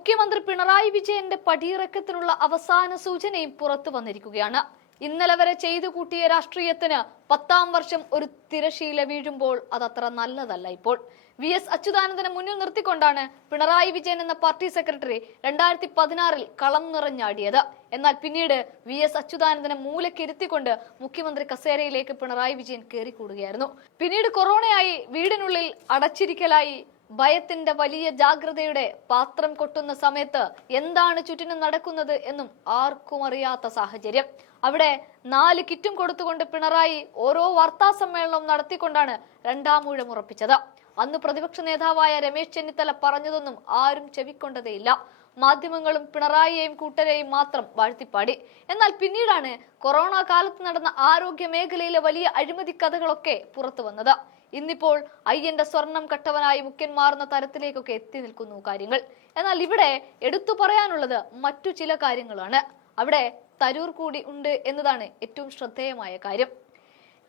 മുഖ്യമന്ത്രി പിണറായി വിജയന്റെ പടിയിറക്കത്തിനുള്ള അവസാന സൂചനയും പുറത്തു വന്നിരിക്കുകയാണ്. ഇന്നലെ വരെ ചെയ്തു കൂട്ടിയ രാഷ്ട്രീയത്തിന് 10ാം വർഷം ഒരു തിരശീല വീഴുമ്പോൾ അതത്ര നല്ലതല്ല. ഇപ്പോൾ VS അച്യുതാനന്ദനെ മുന്നിൽ നിർത്തിക്കൊണ്ടാണ് പിണറായി വിജയൻ എന്ന പാർട്ടി സെക്രട്ടറി 2016-ൽ കളം നിറഞ്ഞാടിയത്. എന്നാൽ പിന്നീട് VS അച്യുതാനന്ദനെ മൂലക്കിരുത്തിക്കൊണ്ട് മുഖ്യമന്ത്രി കസേരയിലേക്ക് പിണറായി വിജയൻ കയറിക്കൂടുകയായിരുന്നു. പിന്നീട് കൊറോണയായി, വീടിനുള്ളിൽ അടച്ചിരിക്കലായി, ഭയത്തിന്റെ വലിയ ജാഗ്രതയുടെ പാത്രം കൊട്ടുന്ന സമയത്ത് എന്താണ് ചുറ്റിനും നടക്കുന്നത് എന്നും ആർക്കും അറിയാത്ത സാഹചര്യം. അവിടെ 4 കിറ്റും കൊടുത്തുകൊണ്ട് പിണറായി ഓരോ വാർത്താ സമ്മേളനവും നടത്തിക്കൊണ്ടാണ് 2ാം ഊഴം ഉറപ്പിച്ചത്. അന്ന് പ്രതിപക്ഷ നേതാവായ രമേശ് ചെന്നിത്തല പറഞ്ഞതൊന്നും ആരും ചെവിക്കൊണ്ടതേയില്ല. മാധ്യമങ്ങളും പിണറായിയെയും കൂട്ടരെയും മാത്രം വാഴ്ത്തിപ്പാടി. എന്നാൽ പിന്നീടാണ് കൊറോണ കാലത്ത് നടന്ന ആരോഗ്യ മേഖലയിലെ വലിയ അഴിമതി കഥകളൊക്കെ പുറത്തു വന്നത്. ഇന്നിപ്പോൾ അയ്യന്റെ സ്വർണം കട്ടവനായി മുഖ്യൻ മാറുന്ന തരത്തിലേക്കൊക്കെ എത്തി നിൽക്കുന്നു കാര്യങ്ങൾ. എന്നാൽ ഇവിടെ എടുത്തു പറയാനുള്ളത് മറ്റു ചില കാര്യങ്ങളാണ്. അവിടെ തരൂർ കൂടി ഉണ്ട് എന്നതാണ് ഏറ്റവും ശ്രദ്ധേയമായ കാര്യം.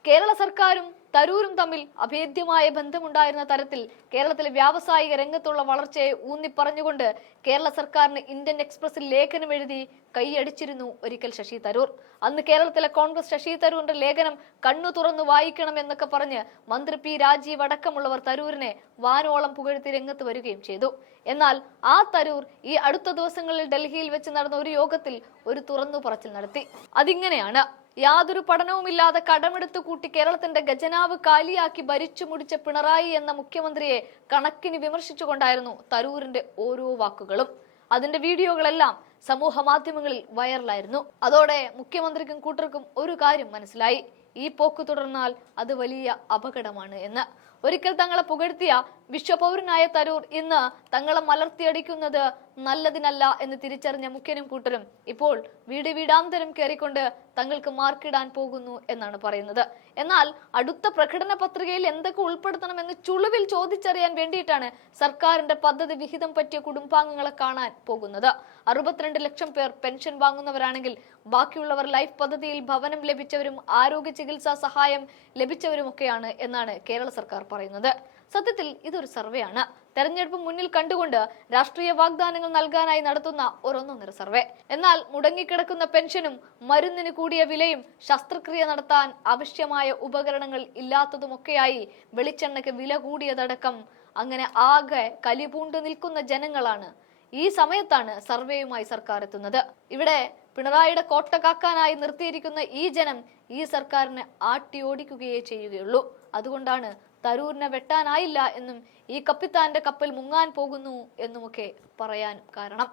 കേരള സർക്കാരും തരൂരും തമ്മിൽ അഭേദ്യമായ ബന്ധമുണ്ടായിരുന്ന തരത്തിൽ കേരളത്തിലെ വ്യാവസായിക രംഗത്തുള്ള വളർച്ചയെ ഊന്നിപ്പറഞ്ഞുകൊണ്ട് കേരള സർക്കാരിന് ഇന്ത്യൻ എക്സ്പ്രസിൽ ലേഖനം എഴുതി കൈയടിച്ചിരുന്നു ഒരിക്കൽ ശശി തരൂർ. അന്ന് കേരളത്തിലെ കോൺഗ്രസ് ശശി തരൂരിന്റെ ലേഖനം കണ്ണു തുറന്നു വായിക്കണം എന്നൊക്കെ പറഞ്ഞ് മന്ത്രി P രാജീവ് അടക്കമുള്ളവർ തരൂരിനെ വാനോളം പുകഴ്ത്തി രംഗത്ത് വരികയും ചെയ്തു. എന്നാൽ ആ തരൂർ ഈ അടുത്ത ദിവസങ്ങളിൽ ഡൽഹിയിൽ വെച്ച് നടന്ന ഒരു യോഗത്തിൽ ഒരു തുറന്നു പറച്ചിൽ നടത്തി. അതിങ്ങനെയാണ്: യാതൊരു പഠനവുമില്ലാതെ കടമെടുത്തു കൂട്ടി കേരളത്തിന്റെ ഖജനാവ് കാലിയാക്കി ഭരിച്ചു മുടിച്ച പിണറായി എന്ന മുഖ്യമന്ത്രിയെ കണക്കിന് വിമർശിച്ചുകൊണ്ടായിരുന്നു തരൂരിന്റെ ഓരോ വാക്കുകളും. അതിന്റെ വീഡിയോകളെല്ലാം സമൂഹ മാധ്യമങ്ങളിൽ വൈറലായിരുന്നു. അതോടെ മുഖ്യമന്ത്രിക്കും കൂട്ടർക്കും ഒരു കാര്യം മനസ്സിലായി: ഈ പോക്ക് തുടർന്നാൽ അത് വലിയ അപകടമാണ് എന്ന്. ഒരിക്കൽ തങ്ങളെ പുകഴ്ത്തിയ വിശ്വപൗരനായ തരൂർ ഇന്ന് തങ്ങളെ മലർത്തിയടിക്കുന്നത് നല്ലതിനല്ല എന്ന് തിരിച്ചറിഞ്ഞ മുഖ്യനും കൂട്ടരും ഇപ്പോൾ വീടാന്തരം കയറിക്കൊണ്ട് തങ്ങൾക്ക് മാർക്കിടാൻ പോകുന്നു എന്നാണ് പറയുന്നത്. എന്നാൽ അടുത്ത പ്രകടന പത്രികയിൽ എന്തൊക്കെ ഉൾപ്പെടുത്തണമെന്ന് ചുളുവിൽ ചോദിച്ചറിയാൻ വേണ്ടിയിട്ടാണ് സർക്കാരിന്റെ പദ്ധതി വിഹിതം പറ്റിയ കുടുംബാംഗങ്ങളെ കാണാൻ പോകുന്നത്. 62 ലക്ഷം പേർ പെൻഷൻ വാങ്ങുന്നവരാണെങ്കിൽ ബാക്കിയുള്ളവർ ലൈഫ് പദ്ധതിയിൽ ഭവനം ലഭിച്ചവരും ആരോഗ്യ ചികിത്സാ സഹായം ലഭിച്ചവരുമൊക്കെയാണ് എന്നാണ് കേരള സർക്കാർ പറയുന്നത്. സത്യത്തിൽ ഇതൊരു സർവേയാണ്. തെരഞ്ഞെടുപ്പ് മുന്നിൽ കണ്ടുകൊണ്ട് രാഷ്ട്രീയ വാഗ്ദാനങ്ങൾ നൽകാനായി നടത്തുന്ന ഒരൊന്നൊന്നര സർവേ. എന്നാൽ മുടങ്ങിക്കിടക്കുന്ന പെൻഷനും മരുന്നിന് കൂടിയ വിലയും ശസ്ത്രക്രിയ നടത്താൻ ആവശ്യമായ ഉപകരണങ്ങൾ ഇല്ലാത്തതുമൊക്കെയായി വെളിച്ചെണ്ണയ്ക്ക് വില കൂടിയതടക്കം അങ്ങനെ ആകെ കലിപൂണ്ടു നിൽക്കുന്ന ജനങ്ങളാണ്. ഈ സമയത്താണ് സർവേയുമായി സർക്കാർ എത്തുന്നത്. ഇവിടെ പിണറായിയുടെ കോട്ട കാക്കാനായി നിർത്തിയിരിക്കുന്ന ഈ ജനം ഈ സർക്കാരിനെ ആട്ടിയോടിക്കുകയേ ചെയ്യുകയുള്ളൂ. അതുകൊണ്ടാണ് തരൂരിനെ വെട്ടാനായില്ല എന്നും ഈ കപ്പിത്താന്റെ കപ്പൽ മുങ്ങാൻ പോകുന്നു എന്നുമൊക്കെ പറയാൻ കാരണം.